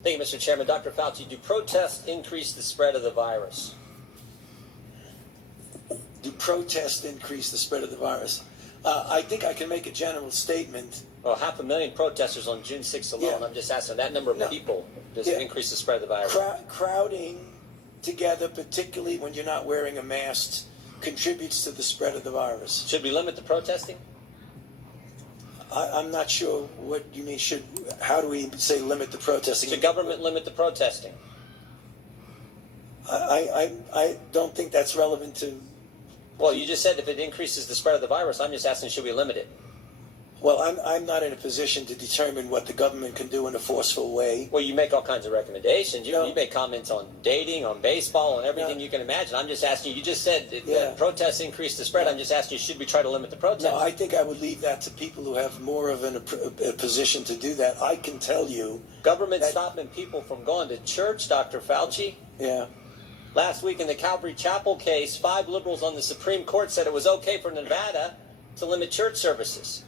Thank you, Mr. Chairman. Dr. Fauci, do protests increase the spread of the virus? Do protests increase the spread of the virus? I think I can make a general statement. Well, 500,000 protesters on June 6th alone. Yeah. I'm just asking that number of people. Does it increase the spread of the virus? Crowding together, particularly when you're not wearing a mask, contributes to the spread of the virus. Should we limit the protesting? I'm not sure what you mean. How do we say limit the protesting? Should government limit the protesting? I don't think that's relevant to. Well, you just said if it increases the spread of the virus. I'm just asking, should we limit it? Well, I'm not in a position to determine what the government can do in a forceful way. Well, you make all kinds of recommendations. You make comments on dating, on baseball, on everything No. you can imagine. I'm just asking you. You just said that Yeah. protests increase the spread. I'm just asking you, should we try to limit the protests? No, I think I would leave that to people who have more of a position to do that. I can tell you. Government stopping people from going to church, Dr. Fauci. Yeah. Last week in the Calvary Chapel case, 5 liberals on the Supreme Court said it was okay for Nevada to limit church services.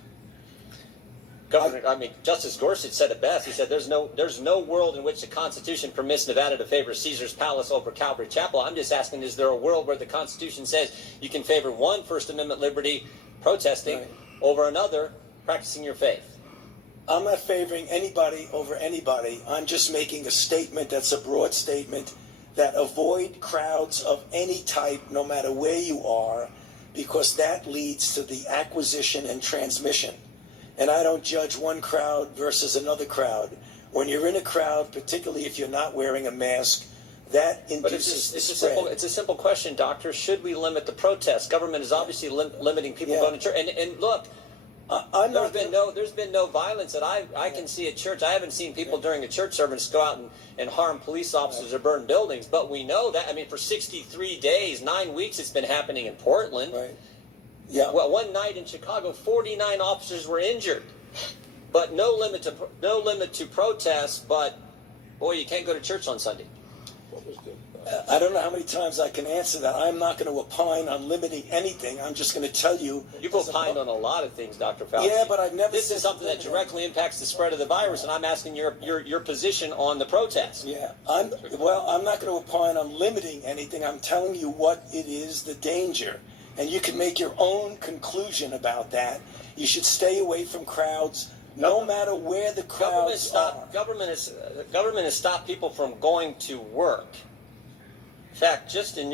Justice Gorsuch said it best. He said there's no world in which the Constitution permits Nevada to favor Caesar's Palace over Calvary Chapel. I'm just asking, is there a world where the Constitution says you can favor one First Amendment liberty, protesting, over another, practicing your faith? I'm not favoring anybody over anybody. I'm just making a statement that's a broad statement that avoid crowds of any type, no matter where you are, because that leads to the acquisition and transmission. And I don't judge one crowd versus another crowd. When you're in a crowd, particularly if you're not wearing a mask, that induces the spread. It's a simple question, Doctor. Should we limit the protests? Government is obviously limiting people going to church. And look, there's been no violence that I can see at church. I haven't seen people during a church service go out and harm police officers or burn buildings. But we know that, for 63 days, 9 weeks, it's been happening in Portland. Right. Yeah. Well, one night in Chicago, 49 officers were injured, but no limit to protests. But boy, you can't go to church on Sunday. I don't know how many times I can answer that. I'm not going to opine on limiting anything. I'm just going to tell you. You've opined on a lot of things, Dr. Fauci. Yeah, but I've never. This is something that directly impacts the spread of the virus, and I'm asking your position on the protest. Yeah, I'm not going to opine on limiting anything. I'm telling you what it is, the danger. And you can make your own conclusion about that. You should stay away from crowds, no matter where the crowds are. Government has stopped people from going to work. In fact, just in